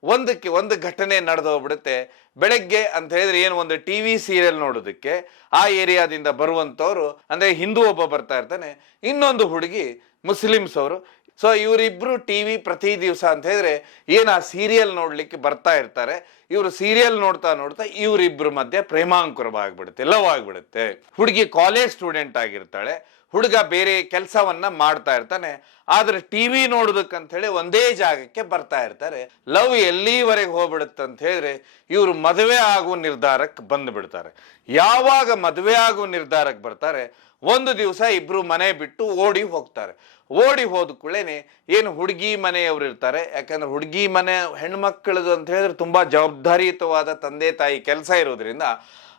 ಒಂದು ಘಟನೆ ನಡೆದು ಹೋಗ್ಬಿಡುತ್ತೆ. ಬೆಳಗ್ಗೆ ಅಂತ ಹೇಳಿದ್ರೆ ಏನು ಒಂದು ಟಿವಿ ಸೀರಿಯಲ್ ನೋಡೋದಕ್ಕೆ ಆ ಏರಿಯಾದಿಂದ ಬರುವಂಥವ್ರು, ಅಂದ್ರೆ ಹಿಂದೂ ಒಬ್ಬ ಬರ್ತಾ ಇರ್ತಾನೆ, ಇನ್ನೊಂದು ಹುಡುಗಿ ಮುಸ್ಲಿಮ್ಸ್ ಅವರು. ಸೊ ಇವರಿಬ್ರು ಟಿವಿ ಪ್ರತಿ ದಿವಸ ಅಂತ ಹೇಳಿದ್ರೆ ಏನು ಆ ಸೀರಿಯಲ್ ನೋಡ್ಲಿಕ್ಕೆ ಬರ್ತಾ ಇರ್ತಾರೆ. ಇವರು ಸೀರಿಯಲ್ ನೋಡ್ತಾ ನೋಡ್ತಾ ಇವರಿಬ್ರು ಮಧ್ಯೆ ಪ್ರೇಮಾಂಕುರವಾಗ್ಬಿಡುತ್ತೆ, ಲವ್ ಆಗ್ಬಿಡುತ್ತೆ. ಹುಡುಗಿ ಕಾಲೇಜ್ ಸ್ಟೂಡೆಂಟ್ ಆಗಿರ್ತಾಳೆ, ಹುಡುಗ ಬೇರೆ ಕೆಲಸವನ್ನ ಮಾಡ್ತಾ ಇರ್ತಾನೆ. ಆದ್ರೆ ಟಿವಿ ನೋಡೋದಕ್ಕಂತ ಹೇಳಿ ಒಂದೇ ಜಾಗಕ್ಕೆ ಬರ್ತಾ ಇರ್ತಾರೆ. ಲವ್ ಎಲ್ಲಿವರೆಗೆ ಹೋಗ್ಬಿಡುತ್ತೆ ಅಂತ ಹೇಳಿದ್ರೆ ಇವರು ಮದುವೆ ಆಗುವ ನಿರ್ಧಾರಕ್ಕೆ ಬಂದ್ಬಿಡ್ತಾರೆ. ಯಾವಾಗ ಮದುವೆ ಆಗುವ ನಿರ್ಧಾರಕ್ಕೆ ಬರ್ತಾರೆ, ಒಂದು ದಿವಸ ಇಬ್ರು ಮನೆ ಬಿಟ್ಟು ಓಡಿ ಹೋಗ್ತಾರೆ. ಓಡಿ ಹೋದ ಕೂಡಲೇ ಏನು ಹುಡುಗಿ ಮನೆಯವರು ಇರ್ತಾರೆ, ಯಾಕಂದ್ರೆ ಹುಡುಗಿ ಮನೆ ಹೆಣ್ಮಕ್ಳದು ಅಂತ ಹೇಳಿದ್ರೆ ತುಂಬಾ ಜವಾಬ್ದಾರಿಯುತವಾದ ತಂದೆ ತಾಯಿ ಕೆಲಸ ಇರೋದ್ರಿಂದ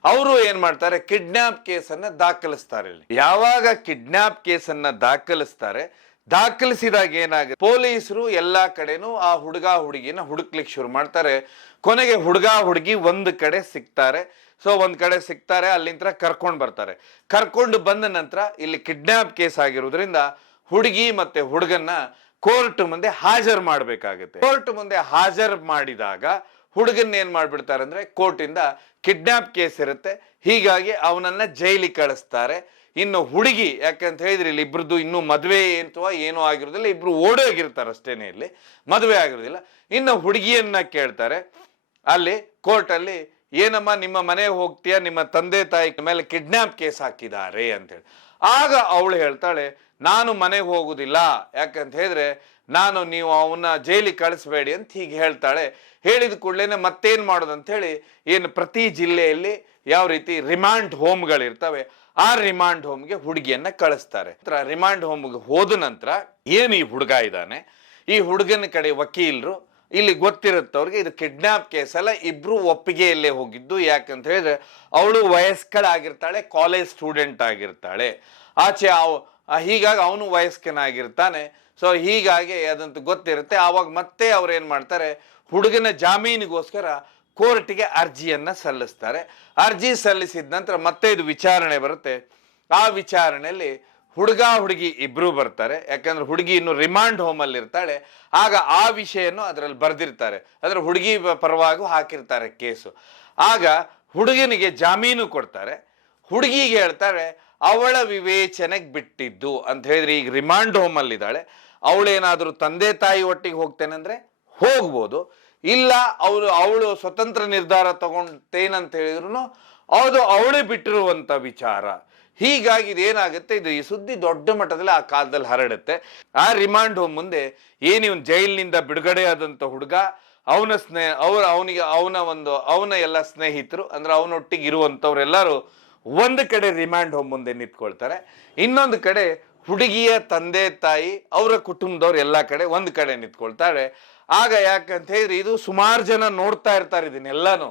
ಅವರು ಏನ್ ಮಾಡ್ತಾರೆ, ಕಿಡ್ನಾಪ್ ಕೇಸನ್ನ ದಾಖಲಿಸ್ತಾರೆ. ಯಾವಾಗ ಕಿಡ್ನಾಪ್ ಕೇಸನ್ನ ದಾಖಲಿಸಿದಾಗ ಏನಾಗುತ್ತೆ, ಪೊಲೀಸರು ಎಲ್ಲಾ ಕಡೆನೂ ಆ ಹುಡುಗಿನ ಹುಡುಕ್ಲಿಕ್ಕೆ ಶುರು ಮಾಡ್ತಾರೆ. ಕೊನೆಗೆ ಹುಡುಗಿ ಒಂದು ಕಡೆ ಸಿಗ್ತಾರೆ. ಸೊ ಒಂದ್ ಕಡೆ ಸಿಗ್ತಾರೆ, ಅಲ್ಲಿಂದ ಕರ್ಕೊಂಡು ಬರ್ತಾರೆ. ಕರ್ಕೊಂಡು ಬಂದ ನಂತರ ಇಲ್ಲಿ ಕಿಡ್ನಾಪ್ ಕೇಸ್ ಆಗಿರೋದ್ರಿಂದ ಹುಡುಗಿ ಮತ್ತೆ ಹುಡುಗನ್ನ ಕೋರ್ಟ್ ಮುಂದೆ ಹಾಜರು ಮಾಡಬೇಕಾಗುತ್ತೆ. ಕೋರ್ಟ್ ಮುಂದೆ ಹಾಜರು ಮಾಡಿದಾಗ ಹುಡುಗನ್ ಏನ್ ಮಾಡ್ಬಿಡ್ತಾರೆ ಅಂದ್ರೆ ಕೋರ್ಟಿಂದ ಕಿಡ್ನಾಪ್ ಕೇಸ್ ಇರುತ್ತೆ, ಹೀಗಾಗಿ ಅವನನ್ನ ಜೈಲಿಗೆ ಕಳಿಸ್ತಾರೆ. ಇನ್ನು ಹುಡುಗಿ ಯಾಕಂತ ಹೇಳಿದ್ರೆ ಇಲ್ಲಿ ಇಬ್ರದ್ದು ಇನ್ನೂ ಮದುವೆ ಅಥವಾ ಏನೂ ಆಗಿರೋದಿಲ್ಲ, ಇಬ್ರು ಓಡೋಗಿರ್ತಾರೆ ಅಷ್ಟೇನೆ, ಇಲ್ಲಿ ಮದುವೆ ಆಗಿರೋದಿಲ್ಲ. ಇನ್ನು ಹುಡುಗಿಯನ್ನ ಕೇಳ್ತಾರೆ ಅಲ್ಲಿ ಕೋರ್ಟಲ್ಲಿ, ಏನಮ್ಮ ನಿಮ್ಮ ಮನೆಗೆ ಹೋಗ್ತೀಯಾ, ನಿಮ್ಮ ತಂದೆ ತಾಯಿ ಮೇಲೆ ಕಿಡ್ನಾಪ್ ಕೇಸ್ ಹಾಕಿದ್ದಾರೆ ಅಂತೇಳಿ. ಆಗ ಅವಳು ಹೇಳ್ತಾಳೆ, ನಾನು ಮನೆಗೆ ಹೋಗುದಿಲ್ಲ, ಯಾಕಂತ ಹೇಳಿದ್ರೆ ನೀವು ಅವನ್ನ ಜೈಲಿಗೆ ಕಳಿಸ್ಬೇಡಿ ಅಂತ ಹೀಗೆ ಹೇಳ್ತಾಳೆ. ಹೇಳಿದ ಕೂಡಲೇ ಮತ್ತೇನ್ ಮಾಡೋದು ಅಂತ ಹೇಳಿ ಏನು ಪ್ರತಿ ಜಿಲ್ಲೆಯಲ್ಲಿ ಯಾವ ರೀತಿ ರಿಮಾಂಡ್ ಹೋಮ್ಗಳಿರ್ತವೆ ಆ ರಿಮಾಂಡ್ ಹೋಮ್ಗೆ ಹುಡುಗಿಯನ್ನ ಕಳಿಸ್ತಾರೆ. ರಿಮಾಂಡ್ ಹೋಮ್ಗೆ ಹೋದ ನಂತರ ಏನು ಈ ಹುಡುಗ ಇದ್ದಾನೆ, ಈ ಹುಡುಗನ ಕಡೆ ವಕೀಲರು ಇಲ್ಲಿ ಗೊತ್ತಿರುತ್ತೆ ಅವ್ರಿಗೆ ಇದು ಕಿಡ್ನಾಪ್ ಕೇಸ್ ಅಲ್ಲ, ಇಬ್ರು ಒಪ್ಪಿಗೆಯಲ್ಲೇ ಹೋಗಿದ್ದು. ಯಾಕಂತ ಹೇಳಿದ್ರೆ ಅವಳು ವಯಸ್ಕಳಾಗಿರ್ತಾಳೆ, ಕಾಲೇಜ್ ಸ್ಟೂಡೆಂಟ್ ಆಗಿರ್ತಾಳೆ, ಆಚೆ ಹೀಗಾಗಿ ಅವನು ವಯಸ್ಕನಾಗಿರ್ತಾನೆ. ಸೊ ಹೀಗಾಗಿ ಅದಂತೂ ಗೊತ್ತಿರುತ್ತೆ. ಆವಾಗ ಮತ್ತೆ ಅವ್ರು ಏನ್ ಮಾಡ್ತಾರೆ, ಹುಡುಗನ ಜಾಮೀನಿಗೋಸ್ಕರ ಕೋರ್ಟಿಗೆ ಅರ್ಜಿಯನ್ನ ಸಲ್ಲಿಸ್ತಾರೆ. ಅರ್ಜಿ ಸಲ್ಲಿಸಿದ ನಂತರ ಮತ್ತೆ ಇದು ವಿಚಾರಣೆ ಬರುತ್ತೆ. ಆ ವಿಚಾರಣೆಯಲ್ಲಿ ಹುಡುಗ ಹುಡುಗಿ ಇಬ್ರು ಬರ್ತಾರೆ. ಯಾಕಂದ್ರೆ ಹುಡುಗಿ ಇನ್ನು ರಿಮಾಂಡ್ ಹೋಮ್ ಅಲ್ಲಿ ಇರ್ತಾಳೆ. ಆಗ ಆ ವಿಷಯನ್ನು ಅದರಲ್ಲಿ ಬರ್ದಿರ್ತಾರೆ, ಅಂದ್ರೆ ಹುಡುಗಿ ಪರವಾಗೂ ಹಾಕಿರ್ತಾರೆ ಕೇಸು. ಆಗ ಹುಡುಗನಿಗೆ ಜಾಮೀನು ಕೊಡ್ತಾರೆ, ಹುಡುಗಿಗೆ ಹೇಳ್ತಾರೆ ಅವಳ ವಿವೇಚನೆಗೆ ಬಿಟ್ಟಿದ್ದು ಅಂತ ಹೇಳಿದ್ರೆ, ಈಗ ರಿಮಾಂಡ್ ಹೋಮ್ ಅಲ್ಲಿ ಇದ್ದಾಳೆ, ಅವಳೇನಾದ್ರೂ ತಂದೆ ತಾಯಿ ಒಟ್ಟಿಗೆ ಹೋಗ್ತೇನೆ ಅಂದ್ರೆ ಹೋಗ್ಬೋದು, ಇಲ್ಲ ಅವಳು ಸ್ವತಂತ್ರ ನಿರ್ಧಾರ ತಗೊಂಡೇನಂತ ಹೇಳಿದ್ರು ಅದು ಅವಳೇ ಬಿಟ್ಟಿರುವಂತ ವಿಚಾರ. ಹೀಗಾಗಿ ಇದೇನಾಗುತ್ತೆ, ಈ ಸುದ್ದಿ ದೊಡ್ಡ ಮಟ್ಟದಲ್ಲಿ ಆ ಕಾಲದಲ್ಲಿ ಹರಡುತ್ತೆ. ಆ ರಿಮಾಂಡ್ ಹೋಮ್ ಮುಂದೆ ಇವನ್ ಜೈಲಿನಿಂದ ಬಿಡುಗಡೆ ಆದಂತ ಹುಡುಗ, ಅವನ ಅವನ ಎಲ್ಲ ಸ್ನೇಹಿತರು ಅಂದ್ರೆ ಅವನೊಟ್ಟಿಗೆ ಇರುವಂತವ್ರೆಲ್ಲರೂ ಒಂದು ಕಡೆ ರಿಮಾಂಡ್ ಹೋಮ್ ಮುಂದೆ ನಿಂತ್ಕೊಳ್ತಾರೆ, ಇನ್ನೊಂದು ಕಡೆ ಹುಡುಗಿಯ ತಂದೆ ತಾಯಿ ಅವರ ಕುಟುಂಬದವ್ರು ಎಲ್ಲ ಕಡೆ ಒಂದು ಕಡೆ ನಿಂತ್ಕೊಳ್ತಾರೆ. ಆಗ ಯಾಕಂತ ಹೇಳಿದ್ರೆ ಇದು ಸುಮಾರು ಜನ ನೋಡ್ತಾ ಇರ್ತಾರೆ ಇದನ್ನೆಲ್ಲಾನು.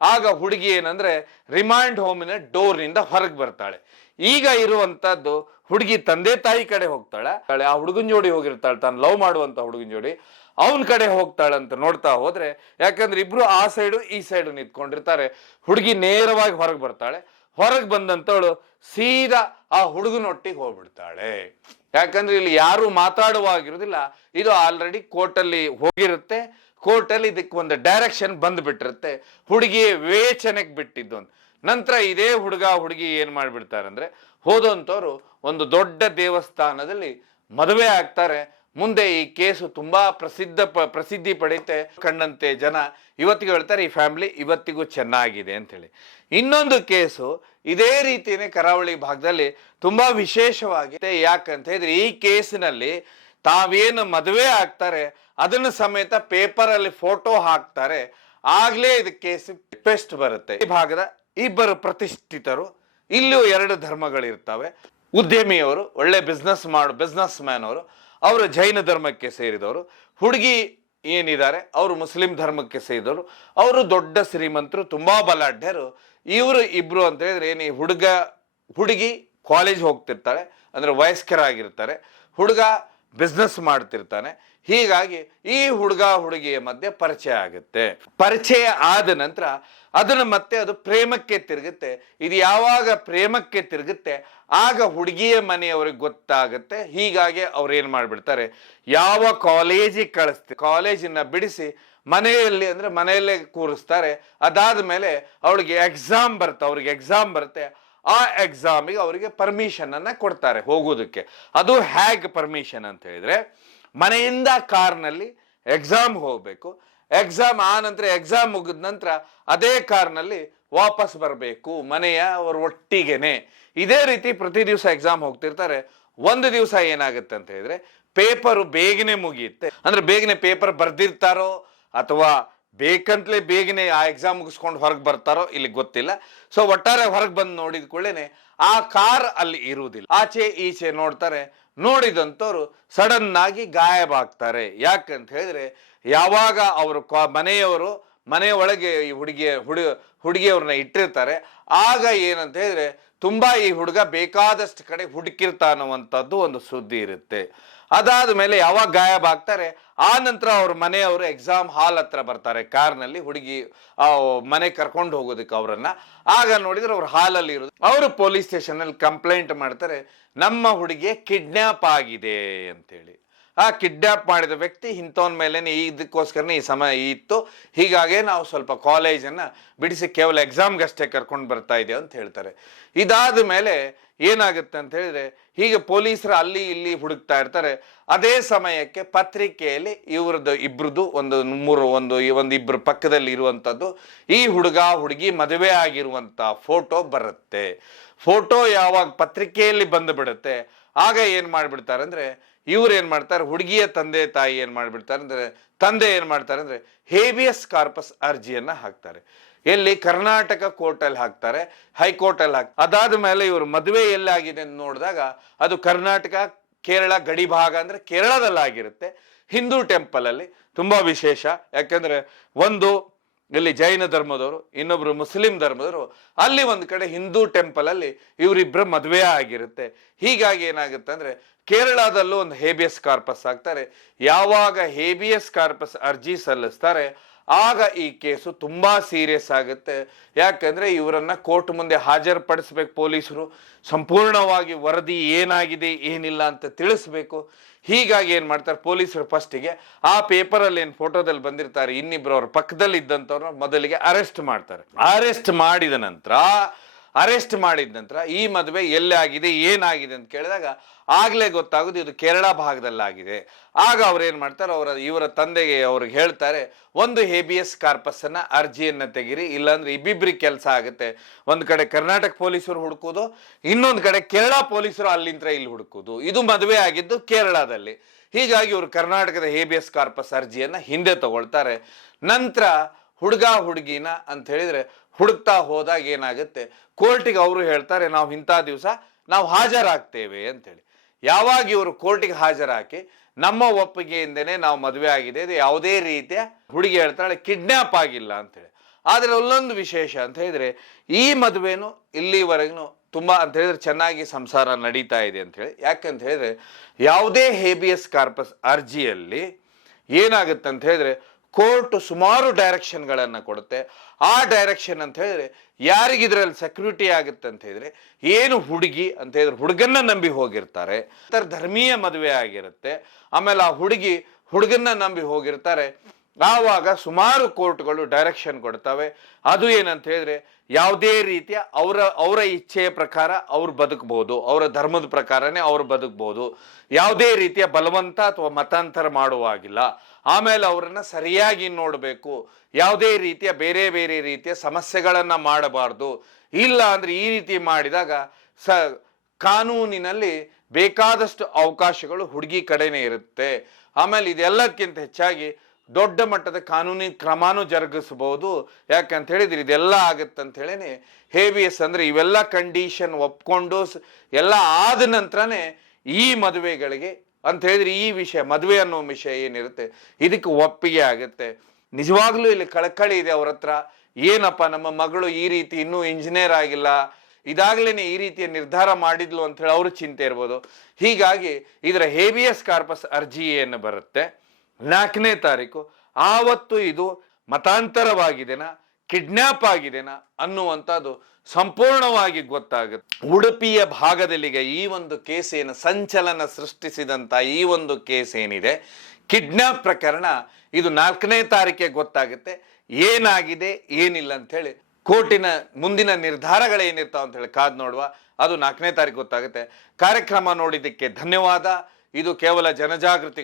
ಆಗ ಹುಡುಗಿ ಏನಂದ್ರೆ ರಿಮಾಂಡ್ ಹೋಮಿನ ಡೋರ್ನಿಂದ ಹೊರಗೆ ಬರ್ತಾಳೆ. ಈಗ ಇರುವಂತದ್ದು ಹುಡುಗಿ ತಂದೆ ತಾಯಿ ಕಡೆ ಹೋಗ್ತಾಳೆ, ಆ ಹುಡುಗನ್ ಜೋಡಿ ಹೋಗಿರ್ತಾಳೆ, ತಾನು ಲವ್ ಮಾಡುವಂತ ಹುಡುಗನ್ ಜೋಡಿ ಅವನ ಕಡೆ ಹೋಗ್ತಾಳಂತ ನೋಡ್ತಾ ಹೋದ್ರೆ, ಯಾಕಂದ್ರೆ ಇಬ್ರು ಆ ಸೈಡು ಈ ಸೈಡು ನಿಂತ್ಕೊಂಡಿರ್ತಾರೆ. ಹುಡುಗಿ ನೇರವಾಗಿ ಹೊರಗೆ ಬರ್ತಾಳೆ. ಹೊರಗೆ ಬಂದಂತವಳು ಸೀದಾ ಆ ಹುಡುಗನೊಟ್ಟಿಗೆ ಹೋಗ್ಬಿಡ್ತಾಳೆ. ಯಾಕಂದ್ರೆ ಇಲ್ಲಿ ಯಾರು ಮಾತಾಡುವಾಗಿರುವುದಿಲ್ಲ, ಇದು ಆಲ್ರೆಡಿ ಕೋರ್ಟಲ್ಲಿ ಹೋಗಿರುತ್ತೆ, ಕೋರ್ಟಲ್ಲಿ ಇದಕ್ಕೆ ಒಂದು ಡೈರೆಕ್ಷನ್ ಬಂದ್ಬಿಟ್ಟಿರುತ್ತೆ, ಹುಡುಗಿಯ ವಿವೇಚನೆಗೆ ಬಿಟ್ಟಿದ್ದು ಅಂತ. ನಂತರ ಇದೇ ಹುಡುಗಿ ಏನ್ ಮಾಡ್ಬಿಡ್ತಾರೆ ಅಂದ್ರೆ, ಹೋದಂತವ್ರು ಒಂದು ದೊಡ್ಡ ದೇವಸ್ಥಾನದಲ್ಲಿ ಮದುವೆ ಆಗ್ತಾರೆ. ಮುಂದೆ ಈ ಕೇಸು ತುಂಬಾ ಪ್ರಸಿದ್ಧಿ ಪಡೆಯುತ್ತೆ. ಕಂಡಂತೆ ಜನ ಇವತ್ತಿಗೂ ಹೇಳ್ತಾರೆ ಈ ಫ್ಯಾಮಿಲಿ ಇವತ್ತಿಗೂ ಚೆನ್ನಾಗಿದೆ ಅಂತ ಹೇಳಿ. ಇನ್ನೊಂದು ಕೇಸು ಇದೇ ರೀತಿಯೇ ಕರಾವಳಿ ಭಾಗದಲ್ಲಿ ತುಂಬಾ ವಿಶೇಷವಾಗಿ. ಯಾಕಂತ ಹೇಳಿದ್ರೆ ಈ ಕೇಸಿನಲ್ಲಿ ತಾವೇನು ಮದುವೆ ಆಗ್ತಾರೆ ಅದನ್ನು ಸಮೇತ ಪೇಪರ್ ಅಲ್ಲಿ ಫೋಟೋ ಹಾಕ್ತಾರೆ. ಆಗ್ಲೇ ಇದು ಕೇಸ್ ಟ್ವಿಸ್ಟ್ ಬರುತ್ತೆ. ಈ ಭಾಗದ ಇಬ್ಬರು ಪ್ರತಿಷ್ಠಿತರು, ಇಲ್ಲೂ ಎರಡು ಧರ್ಮಗಳಿರ್ತವೆ. ಉದ್ಯಮಿಯವರು, ಒಳ್ಳೆ ಬಿಸ್ನೆಸ್ ಮ್ಯಾನ್ ಅವರು ಜೈನ ಧರ್ಮಕ್ಕೆ ಸೇರಿದವರು. ಹುಡುಗಿ ಏನಿದ್ದಾರೆ ಅವರು ಮುಸ್ಲಿಂ ಧರ್ಮಕ್ಕೆ ಸೇರಿದವರು. ಅವರು ದೊಡ್ಡ ಶ್ರೀಮಂತರು, ತುಂಬಾ ಬಲಾಢ್ಯರು. ಇವರು ಇಬ್ರು ಅಂತ ಹೇಳಿದ್ರೆ ಏನು, ಹುಡುಗಿ ಕಾಲೇಜ್ ಹೋಗ್ತಿರ್ತಾಳೆ, ಅಂದ್ರೆ ವಯಸ್ಕರಾಗಿರ್ತಾರೆ, ಹುಡುಗ ಬಿಸ್ನೆಸ್ ಮಾಡ್ತಿರ್ತಾನೆ. ಹೀಗಾಗಿ ಈ ಹುಡುಗಿಯ ಮಧ್ಯೆ ಪರಿಚಯ ಆಗುತ್ತೆ. ಪರಿಚಯ ಆದ ನಂತರ ಅದನ್ನು ಮತ್ತೆ ಅದು ಪ್ರೇಮಕ್ಕೆ ತಿರುಗುತ್ತೆ. ಇದು ಯಾವಾಗ ಪ್ರೇಮಕ್ಕೆ ತಿರುಗುತ್ತೆ ಆಗ ಹುಡುಗಿಯ ಮನೆಯವ್ರಿಗೆ ಗೊತ್ತಾಗುತ್ತೆ. ಹೀಗಾಗಿ ಅವ್ರು ಏನ್ ಮಾಡ್ಬಿಡ್ತಾರೆ, ಯಾವ ಕಾಲೇಜಿಗೆ ಕಳಿಸ್ತಾರೆ, ಕಾಲೇಜಿನ ಬಿಡಿಸಿ ಮನೆಯಲ್ಲೇ ಕೂರಿಸ್ತಾರೆ. ಅದಾದ ಮೇಲೆ ಅವ್ರಿಗೆ ಎಕ್ಸಾಮ್ ಬರುತ್ತೆ. ಆ ಎಕ್ಸಾಮಿಗೆ ಅವರಿಗೆ ಪರ್ಮಿಷನ್ ಅನ್ನ ಕೊಡ್ತಾರೆ ಹೋಗೋದಕ್ಕೆ. ಅದು ಹೇಗೆ ಪರ್ಮಿಷನ್ ಅಂತ ಹೇಳಿದ್ರೆ, ಮನೆಯಿಂದ ಕಾರ್ನಲ್ಲಿ ಎಕ್ಸಾಮ್ ಹೋಗ್ಬೇಕು, ಎಕ್ಸಾಮ್ ಆ ನಂತರ ಎಕ್ಸಾಮ್ ಮುಗಿದ ನಂತರ ಅದೇ ಕಾರ್ನಲ್ಲಿ ವಾಪಸ್ ಬರಬೇಕು ಅವ್ರ ಒಟ್ಟಿಗೆನೆ. ಇದೇ ರೀತಿ ಪ್ರತಿ ದಿವಸ ಎಕ್ಸಾಮ್ ಹೋಗ್ತಿರ್ತಾರೆ. ಒಂದು ದಿವಸ ಏನಾಗುತ್ತೆ ಅಂತ ಹೇಳಿದ್ರೆ, ಪೇಪರು ಬೇಗನೆ ಮುಗಿಯುತ್ತೆ. ಅಂದ್ರೆ ಬೇಗನೆ ಪೇಪರ್ ಬರ್ದಿರ್ತಾರೋ ಅಥವಾ ಬೇಕಂತಲೇ ಬೇಗನೆ ಆ ಎಕ್ಸಾಮ್ ಮುಗಿಸ್ಕೊಂಡು ಹೊರಗೆ ಬರ್ತಾರೋ ಇಲ್ಲಿ ಗೊತ್ತಿಲ್ಲ. ಸೊ ಒಟ್ಟಾರೆ ಹೊರಗೆ ಬಂದು ನೋಡಿದ ಕೂಡಲೇ ಆ ಕಾರ್ ಅಲ್ಲಿ ಇರುವುದಿಲ್ಲ. ಆಚೆ ಈಚೆ ನೋಡ್ತಾರೆ, ನೋಡಿದಂಥವ್ರು ಸಡನ್ ಆಗಿ ಗಾಯಬ ಆಗ್ತಾರೆ. ಯಾಕಂತ ಹೇಳಿದ್ರೆ, ಯಾವಾಗ ಅವರು ಮನೆಯ ಒಳಗೆ ಈ ಹುಡುಗಿಯವ್ರನ್ನ ಇಟ್ಟಿರ್ತಾರೆ, ಆಗ ಏನಂತ ಹೇಳಿದ್ರೆ ತುಂಬಾ ಈ ಹುಡುಗ ಬೇಕಾದಷ್ಟು ಕಡೆ ಹುಡುಕಿರ್ತಾನವಂಥದ್ದು ಒಂದು ಸುದ್ದಿ ಇರುತ್ತೆ. ಅದಾದ ಮೇಲೆ ಯಾವಾಗ ಗಾಯಬ ಆಗ್ತಾರೆ, ಆ ನಂತರ ಅವ್ರ ಮನೆಯವರು ಎಕ್ಸಾಮ್ ಹಾಲ್ ಹತ್ರ ಬರ್ತಾರೆ ಕಾರ್ನಲ್ಲಿ, ಹುಡುಗಿ ಮನೆ ಕರ್ಕೊಂಡು ಹೋಗೋದಕ್ಕೆ ಅವರನ್ನ. ಆಗ ನೋಡಿದ್ರೆ ಅವ್ರು ಹಾಲಲ್ಲಿ ಇರೋದು. ಅವರು ಪೊಲೀಸ್ ಸ್ಟೇಷನ್ ಅಲ್ಲಿ ಕಂಪ್ಲೇಂಟ್ ಮಾಡ್ತಾರೆ, ನಮ್ಮ ಹುಡುಗಿಗೆ ಕಿಡ್ನ್ಯಾಪ್ ಆಗಿದೆ ಅಂತೇಳಿ. ಆ ಕಿಡ್ನಾಪ್ ಮಾಡಿದ ವ್ಯಕ್ತಿ ಇಂಥವನ ಮೇಲೇನೆ ಇದಕ್ಕೋಸ್ಕರನೇ ಈ ಸಮಯ ಇತ್ತು, ಹೀಗಾಗಿ ನಾವು ಸ್ವಲ್ಪ ಕಾಲೇಜನ್ನು ಬಿಡಿಸಿ ಕೇವಲ ಎಕ್ಸಾಮ್ಗಷ್ಟೇ ಕರ್ಕೊಂಡು ಬರ್ತಾ ಇದ್ದೇವೆ ಅಂತ ಹೇಳ್ತಾರೆ. ಇದಾದ ಮೇಲೆ ಏನಾಗುತ್ತೆ ಅಂತ ಹೇಳಿದ್ರೆ, ಹೀಗೆ ಪೊಲೀಸರು ಅಲ್ಲಿ ಇಲ್ಲಿ ಹುಡುಕ್ತಾ ಇರ್ತಾರೆ. ಅದೇ ಸಮಯಕ್ಕೆ ಪತ್ರಿಕೆಯಲ್ಲಿ ಇಬ್ರದ್ದು ಇಬ್ಬರು ಪಕ್ಕದಲ್ಲಿ ಇರುವಂಥದ್ದು ಈ ಹುಡುಗಿ ಮದುವೆ ಆಗಿರುವಂಥ ಫೋಟೋ ಬರುತ್ತೆ. ಫೋಟೋ ಯಾವಾಗ ಪತ್ರಿಕೆಯಲ್ಲಿ ಬಂದು ಬಿಡುತ್ತೆ, ಆಗ ಏನ್ ಮಾಡ್ಬಿಡ್ತಾರೆ ಅಂದ್ರೆ, ಇವ್ರು ಏನ್ ಮಾಡ್ತಾರೆ, ಹುಡುಗಿಯ ತಂದೆ ತಾಯಿ ಏನ್ ಮಾಡ್ಬಿಡ್ತಾರೆ ಅಂದ್ರೆ ಹೇಬಿಯಸ್ ಕಾರ್ಪಸ್ ಅರ್ಜಿಯನ್ನ ಹಾಕ್ತಾರೆ. ಎಲ್ಲಿ? ಕರ್ನಾಟಕ ಕೋರ್ಟ್ ಅಲ್ಲಿ ಹಾಕ್ತಾರೆ, ಹೈಕೋರ್ಟ್ ಅಲ್ಲಿ ಹಾಕ್ತಾರೆ. ಅದಾದ ಮೇಲೆ ಇವರು ಮದುವೆ ಎಲ್ಲಾಗಿದೆ ಅಂತ ನೋಡಿದಾಗ ಅದು ಕರ್ನಾಟಕ ಕೇರಳ ಗಡಿ ಭಾಗ ಅಂದ್ರೆ ಕೇರಳದಲ್ಲಾಗಿರುತ್ತೆ. ಹಿಂದೂ ಟೆಂಪಲಲ್ಲಿ ತುಂಬ ವಿಶೇಷ. ಯಾಕೆಂದರೆ ಒಂದು ಇಲ್ಲಿ ಜೈನ ಧರ್ಮದವರು, ಇನ್ನೊಬ್ರು ಮುಸ್ಲಿಂ ಧರ್ಮದವರು, ಅಲ್ಲಿ ಒಂದು ಕಡೆ ಹಿಂದೂ ಟೆಂಪಲಲ್ಲಿ ಇವರಿಬ್ಬರ ಮದುವೆ ಆಗಿರುತ್ತೆ. ಹೀಗಾಗಿ ಏನಾಗುತ್ತೆ ಅಂದರೆ ಕೇರಳದಲ್ಲೂ ಒಂದು ಹೇಬಿಯಸ್ ಕಾರ್ಪಸ್ ಆಗ್ತಾರೆ. ಯಾವಾಗ ಹೇಬಿಯಸ್ ಕಾರ್ಪಸ್ ಅರ್ಜಿ ಸಲ್ಲಿಸ್ತಾರೆ ಆಗ ಈ ಕೇಸು ತುಂಬ ಸೀರಿಯಸ್ ಆಗುತ್ತೆ. ಯಾಕಂದರೆ ಇವರನ್ನು ಕೋರ್ಟ್ ಮುಂದೆ ಹಾಜರುಪಡಿಸ್ಬೇಕು ಪೊಲೀಸರು, ಸಂಪೂರ್ಣವಾಗಿ ವರದಿ ಏನಾಗಿದೆ ಏನಿಲ್ಲ ಅಂತ ತಿಳಿಸ್ಬೇಕು. ಹೀಗಾಗಿ ಏನು ಮಾಡ್ತಾರೆ ಪೊಲೀಸರು ಫಸ್ಟಿಗೆ ಆ ಪೇಪರಲ್ಲಿ ಏನು ಫೋಟೋದಲ್ಲಿ ಬಂದಿರ್ತಾರೆ ಇನ್ನಿಬ್ರು ಅವ್ರ ಪಕ್ಕದಲ್ಲಿ ಇದ್ದಂಥವ್ರನ್ನ ಮೊದಲಿಗೆ ಅರೆಸ್ಟ್ ಮಾಡ್ತಾರೆ. ಅರೆಸ್ಟ್ ಮಾಡಿದ ನಂತರ ಈ ಮದುವೆ ಎಲ್ಲಿ ಆಗಿದೆ ಏನಾಗಿದೆ ಅಂತ ಕೇಳಿದಾಗ ಆಗಲೇ ಗೊತ್ತಾಗೋದು ಇದು ಕೇರಳ ಭಾಗದಲ್ಲಾಗಿದೆ. ಆಗ ಅವ್ರು ಏನು ಮಾಡ್ತಾರೆ, ಇವರ ತಂದೆಗೆ ಅವ್ರಿಗೆ ಹೇಳ್ತಾರೆ, ಒಂದು ಹೇಬಿಯಸ್ ಕಾರ್ಪಸ್ಸನ್ನ ಅರ್ಜಿಯನ್ನು ತೆಗಿರಿ, ಇಲ್ಲಾಂದ್ರೆ ಇಬ್ಬಿಬ್ರಿಗೆ ಕೆಲಸ ಆಗುತ್ತೆ. ಒಂದು ಕಡೆ ಕರ್ನಾಟಕ ಪೊಲೀಸರು ಹುಡುಕೋದು, ಇನ್ನೊಂದು ಕಡೆ ಕೇರಳ ಪೊಲೀಸರು ಅಲ್ಲಿಂದ ಇಲ್ಲಿ ಹುಡುಕೋದು. ಇದು ಮದುವೆ ಆಗಿದ್ದು ಕೇರಳದಲ್ಲಿ. ಹೀಗಾಗಿ ಇವರು ಕರ್ನಾಟಕದ ಹೇಬಿಯಸ್ ಕಾರ್ಪಸ್ ಅರ್ಜಿಯನ್ನು ಹಿಂದೆ ತಗೊಳ್ತಾರೆ. ನಂತರ ಹುಡುಗ ಹುಡುಗಿನ ಅಂತ ಹೇಳಿದ್ರೆ ಹುಡುಕ್ತಾ ಹೋದಾಗ ಏನಾಗುತ್ತೆ, ಕೋರ್ಟಿಗೆ ಅವರು ಹೇಳ್ತಾರೆ ನಾವು ಇಂಥ ದಿವಸ ನಾವು ಹಾಜರಾಗ್ತೇವೆ ಅಂತೇಳಿ. ಯಾವಾಗ ಇವರು ಕೋರ್ಟಿಗೆ ಹಾಜರಾಕಿ ನಮ್ಮ ಒಪ್ಪಿಗೆಯಿಂದನೇ ನಾವು ಮದುವೆ ಆಗಿದೆ, ಇದು ಯಾವುದೇ ರೀತಿಯ ಹುಡುಗಿ ಹೇಳ್ತಾಳೆ ಕಿಡ್ನ್ಯಾಪ್ ಆಗಿಲ್ಲ ಅಂತೇಳಿ. ಆದರೆ ಅಲ್ಲೊಂದು ವಿಶೇಷ ಅಂತ ಹೇಳಿದ್ರೆ ಈ ಮದುವೆನೂ ಇಲ್ಲಿವರೆಗೂ ತುಂಬ ಅಂತ ಹೇಳಿದ್ರೆ ಚೆನ್ನಾಗಿ ಸಂಸಾರ ನಡೀತಾ ಇದೆ ಅಂತ ಹೇಳಿ. ಯಾಕಂತ ಹೇಳಿದ್ರೆ ಯಾವುದೇ ಹೇಬಿಯಸ್ ಕಾರ್ಪಸ್ ಅರ್ಜಿಯಲ್ಲಿ ಏನಾಗುತ್ತೆ ಅಂತ ಹೇಳಿದ್ರೆ ಕೋರ್ಟ್ ಸುಮಾರು ಡೈರೆಕ್ಷನ್ಗಳನ್ನು ಕೊಡುತ್ತೆ. ಆ ಡೈರೆಕ್ಷನ್ ಅಂತ ಹೇಳಿದ್ರೆ ಯಾರಿಗಿದ್ರಲ್ಲಿ ಸೆಕ್ಯೂರಿಟಿ ಆಗುತ್ತೆ ಅಂತ ಹೇಳಿದ್ರೆ ಏನು ಹುಡುಗಿ ಅಂತ ಹೇಳಿದ್ರೆ ಹುಡುಗನ್ನ ನಂಬಿ ಹೋಗಿರ್ತಾರೆ, ಧರ್ಮೀಯ ಮದುವೆ ಆಗಿರುತ್ತೆ. ಆಮೇಲೆ ಆ ಹುಡುಗನ್ನ ನಂಬಿ ಹೋಗಿರ್ತಾರೆ. ಆವಾಗ ಸುಮಾರು ಕೋರ್ಟ್ಗಳು ಡೈರೆಕ್ಷನ್ ಕೊಡ್ತವೆ. ಅದು ಏನಂತ ಹೇಳಿದ್ರೆ ಯಾವುದೇ ರೀತಿಯ ಅವರ ಇಚ್ಛೆಯ ಪ್ರಕಾರ ಅವ್ರು ಬದುಕಬಹುದು, ಅವರ ಧರ್ಮದ ಪ್ರಕಾರನೇ ಅವ್ರು ಬದುಕಬಹುದು. ಯಾವುದೇ ರೀತಿಯ ಬಲವಂತ ಅಥವಾ ಮತಾಂತರ ಮಾಡುವಾಗಿಲ್ಲ. ಆಮೇಲೆ ಅವರನ್ನ ಸರಿಯಾಗಿ ನೋಡಬೇಕು. ಯಾವುದೇ ರೀತಿಯ ಬೇರೆ ಬೇರೆ ರೀತಿಯ ಸಮಸ್ಯೆಗಳನ್ನು ಮಾಡಬಾರ್ದು. ಇಲ್ಲ ಅಂದ್ರೆ ಈ ರೀತಿ ಮಾಡಿದಾಗ ಕಾನೂನಿನಲ್ಲಿ ಬೇಕಾದಷ್ಟು ಅವಕಾಶಗಳು ಹುಡುಗಿ ಕಡೆನೇ ಇರುತ್ತೆ. ಆಮೇಲೆ ಇದೆಲ್ಲಕ್ಕಿಂತ ಹೆಚ್ಚಾಗಿ ದೊಡ್ಡ ಮಟ್ಟದ ಕಾನೂನಿ ಕ್ರಮನೂ ಜರುಗಿಸಬಹುದು. ಯಾಕಂತ ಹೇಳಿದ್ರೆ ಇದೆಲ್ಲ ಆಗುತ್ತಂತ ಹೇಳೇನೆ ಹೇಬಿಯಸ್ ಅಂದ್ರೆ ಇವೆಲ್ಲ ಕಂಡೀಷನ್ ಒಪ್ಕೊಂಡು ಎಲ್ಲ ಆದ ನಂತರನೇ ಈ ಮದುವೆಗಳಿಗೆ ಅಂತ ಹೇಳಿದ್ರೆ ಈ ವಿಷಯ ಮದುವೆ ಅನ್ನೋ ವಿಷಯ ಏನಿರುತ್ತೆ ಇದಕ್ಕೆ ಒಪ್ಪಿಗೆ ಆಗುತ್ತೆ. ನಿಜವಾಗ್ಲೂ ಇಲ್ಲಿ ಕಳಕಳಿ ಇದೆ ಅವ್ರ ಹತ್ರ. ಏನಪ್ಪ ನಮ್ಮ ಮಗಳು ಈ ರೀತಿ ಇನ್ನೂ ಇಂಜಿನಿಯರ್ ಆಗಿಲ್ಲ, ಇದಾಗ್ಲೇನೆ ಈ ರೀತಿಯ ನಿರ್ಧಾರ ಮಾಡಿದ್ಲು ಅಂತ ಹೇಳಿ ಅವ್ರ ಚಿಂತೆ ಇರ್ಬೋದು. ಹೀಗಾಗಿ ಇದರ ಹೇಬಿಯಸ್ ಕಾರ್ಪಸ್ ಅರ್ಜಿ ಏನು ಬರುತ್ತೆ 4ನೇ ತಾರೀಕು, ಆವತ್ತು ಇದು ಮತಾಂತರವಾಗಿದೆನಾ ಕಿಡ್ನ್ಯಾಪ್ ಆಗಿದೆನಾ ಅನ್ನುವಂಥದ್ದು ಸಂಪೂರ್ಣವಾಗಿ ಗೊತ್ತಾಗುತ್ತೆ. ಉಡುಪಿಯ ಭಾಗದಲ್ಲಿಗೆ ಈ ಒಂದು ಕೇಸ್ ಏನು ಸಂಚಲನ ಸೃಷ್ಟಿಸಿದಂಥ ಈ ಒಂದು ಕೇಸ್ ಏನಿದೆ ಕಿಡ್ನ್ಯಾಪ್ ಪ್ರಕರಣ, ಇದು 4ನೇ ತಾರೀಕಿಗೆ ಗೊತ್ತಾಗುತ್ತೆ ಏನಾಗಿದೆ ಏನಿಲ್ಲ ಅಂತ ಹೇಳಿ. ಕೋರ್ಟಿನ ಮುಂದಿನ ನಿರ್ಧಾರಗಳೇನಿರ್ತಾವ ಅಂತ ಹೇಳಿ ಕಾದ್ ನೋಡುವ. ಅದು 4ನೇ ತಾರೀಕು ಗೊತ್ತಾಗುತ್ತೆ. ಕಾರ್ಯಕ್ರಮ ನೋಡಿದ್ದಕ್ಕೆ ಧನ್ಯವಾದ. ಇದು ಕೇವಲ ಜನಜಾಗೃತಿಗೂ